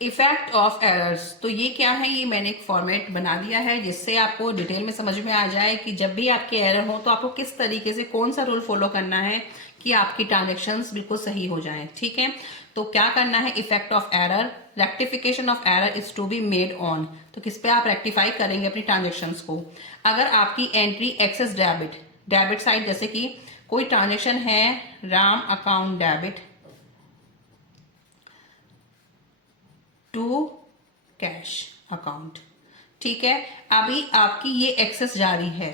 Effect of errors. तो ये क्या है, ये मैंने एक फॉर्मेट बना दिया है जिससे आपको डिटेल में समझ में आ जाए कि जब भी आपके एरर हो तो आपको किस तरीके से कौन सा रूल फॉलो करना है कि आपकी ट्रांजेक्शन्स बिल्कुल सही हो जाएं। ठीक है, तो क्या करना है, effect of error, rectification of error is to be made on. तो किस पे आप रेक्टिफाई करेंगे अपनी ट्रांजेक्शन्स को। अगर आपकी एंट्री एक्सेस डेबिट साइड, जैसे कि कोई ट्रांजेक्शन है Ram account debit to cash account, ठीक है, अभी आपकी ये एक्सेस जारी है,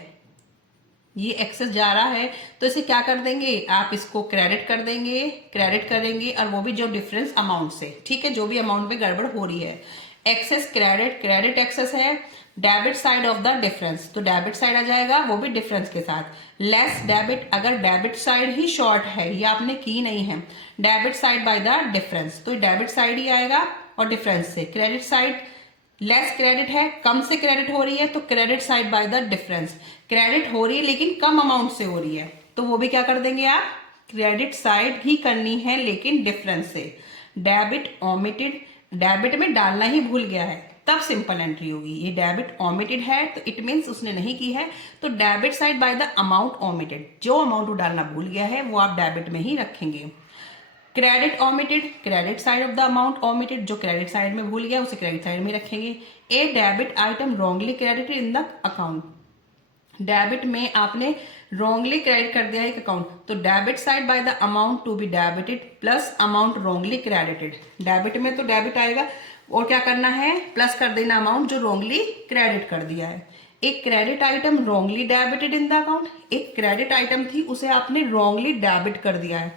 ये एक्सेस जा रहा है, तो इसे क्या कर देंगे, आप इसको क्रेडिट कर देंगे, क्रेडिट करेंगे, और वो भी जो डिफरेंस अमाउंट से, ठीक है, जो भी अमाउंट में गड़बड़ हो रही है, एक्सेस क्रेडिट, क्रेडिट एक्सेस है, debit side of the difference, तो डेबिट साइड आ जाएगा वो भी डिफरेंस के साथ, लेस डेबिट, अगर डेबिट साइड ही शॉर्ट है, ये आपने की नहीं है, debit side by the difference, तो डेबिट साइड ही आएगा, और डिफरेंस से क्रेडिट साइड, लेस क्रेडिट है, कम से क्रेडिट हो रही है, तो credit side by the difference, credit हो रही है लेकिन कम अमाउंट से हो रही है, तो वो भी क्या कर देंगे आप, क्रेडिट साइड ही करनी है लेकिन डिफरेंस से। डेबिट ओमिटेड, डेबिट में डालना ही भूल गया है तब सिंपल एंट्री होगी, ये डेबिट ओमिटेड है तो इट मीन्स उसने नहीं की है, तो debit side by the amount omitted, जो अमाउंट वो डालना भूल गया है वो आप डेबिट में ही रखेंगे। Credit omitted, credit side of the amount omitted, जो क्रेडिट साइड में भूल गया उसे क्रेडिट साइड में रखेंगे। A debit item wrongly credited in the account, debit में आपने रॉन्गली क्रेडिट कर दिया एक अकाउंट, तो debit side by the amount to be debited plus amount wrongly credited, debit में तो डेबिट आएगा और क्या करना है, प्लस कर देना अमाउंट जो रॉन्गली क्रेडिट कर दिया है। एक credit item wrongly debited in the account, एक क्रेडिट आइटम थी उसे आपने रॉन्गली डेबिट कर दिया है,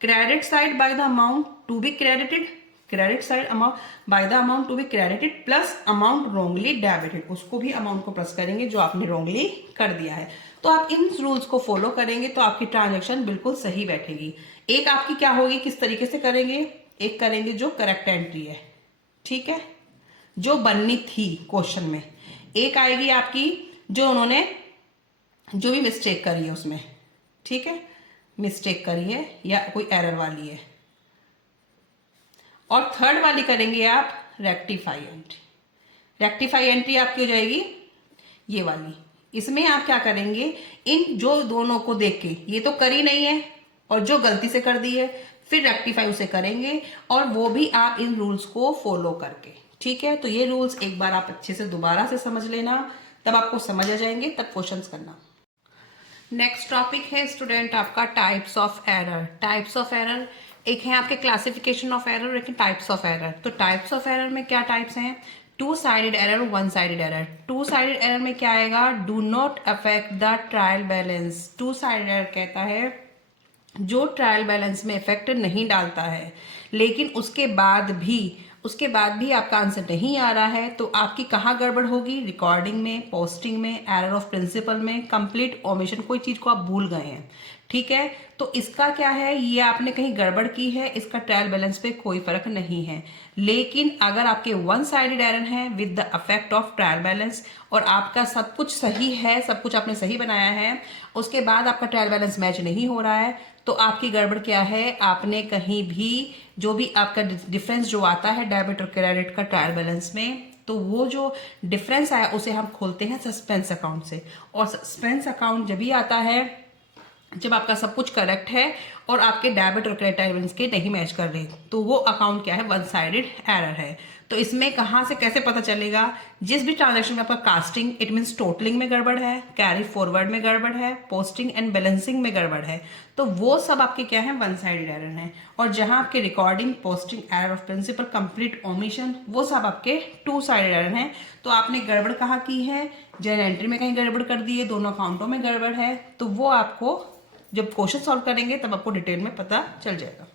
credit side by the amount to be credited, credit side amount by the amount to be credited plus amount wrongly debited, उसको भी amount को प्लस करेंगे जो आपने रॉन्गली कर दिया है। तो आप इन रूल्स को फॉलो करेंगे तो आपकी ट्रांजैक्शन बिल्कुल सही बैठेगी। एक आपकी क्या होगी, किस तरीके से करेंगे, एक करेंगे जो करेक्ट एंट्री है, ठीक है, जो बननी थी क्वेश्चन में, एक आएगी आपकी जो उन्होंने जो भी मिस्टेक करी है उसमें, ठीक है, मिस्टेक करी है या कोई एरर वाली है, और थर्ड वाली करेंगे आप रेक्टिफाई एंट्री। रेक्टिफाई एंट्री आपकी हो जाएगी ये वाली, इसमें आप क्या करेंगे, इन जो दोनों को देख के, ये तो करी नहीं है और जो गलती से कर दी है, फिर रेक्टिफाई उसे करेंगे, और वो भी आप इन रूल्स को फॉलो करके, ठीक है। तो ये रूल्स एक बार आप अच्छे से दोबारा से समझ लेना, तब आपको समझ आ जाएंगे, तब क्वेश्चंस करना। नेक्स्ट टॉपिक है स्टूडेंट आपका types of error. Types of error, एक है आपके क्लासिफिकेशन ऑफ एरर, एक टाइप्स ऑफ एरर। तो टाइप्स ऑफ एरर में क्या टाइप्स हैं, two sided error, one sided error. Two sided error में क्या आएगा, do not affect the trial balance. Two sided error कहता है जो ट्रायल बैलेंस में इफेक्ट नहीं डालता है, लेकिन उसके बाद भी आपका आंसर नहीं आ रहा है, तो आपकी कहाँ गड़बड़ होगी, रिकॉर्डिंग में, पोस्टिंग में, एरर ऑफ प्रिंसिपल में, कंप्लीट ओमिशन, कोई चीज को आप भूल गए हैं, ठीक है। तो इसका क्या है, ये आपने कहीं गड़बड़ की है, इसका ट्रायल बैलेंस पे कोई फर्क नहीं है। लेकिन अगर आपके वन साइडेड एरर है with the affect of trial balance, और आपका सब कुछ सही है, सब कुछ आपने सही बनाया है, उसके बाद आपका ट्रायल बैलेंस मैच नहीं हो रहा है, तो आपकी गड़बड़ क्या है, आपने कहीं भी जो भी आपका डिफरेंस जो आता है डेबिट और क्रेडिट का ट्रायल बैलेंस में, तो वो जो डिफरेंस आया उसे हम खोलते हैं सस्पेंस अकाउंट से, और सस्पेंस अकाउंट जब भी आता है जब आपका सब कुछ करेक्ट है और आपके डेबिट और क्रेडिट बैलेंस के नहीं मैच कर रहे, तो वो अकाउंट क्या है, वन साइडेड एरर है। तो इसमें कहाँ से कैसे पता चलेगा, जिस भी ट्रांजैक्शन में आपका कास्टिंग इट मीन्स टोटलिंग में गड़बड़ है, कैरी फॉरवर्ड में गड़बड़ है, पोस्टिंग एंड बैलेंसिंग में गड़बड़ है, तो वो सब आपके क्या है, वन साइडेड एरर है। और जहां आपके recording, posting, error of principle, complete omission, वो सब आपके टू साइडेड एरर हैं। तो आपने गड़बड़ कहाँ की है, जर्नल एंट्री में कहीं गड़बड़ कर दी है, दोनों अकाउंटों में गड़बड़ है, तो वो आपको जब क्वेश्चन सॉल्व करेंगे तब आपको डिटेल में पता चल जाएगा।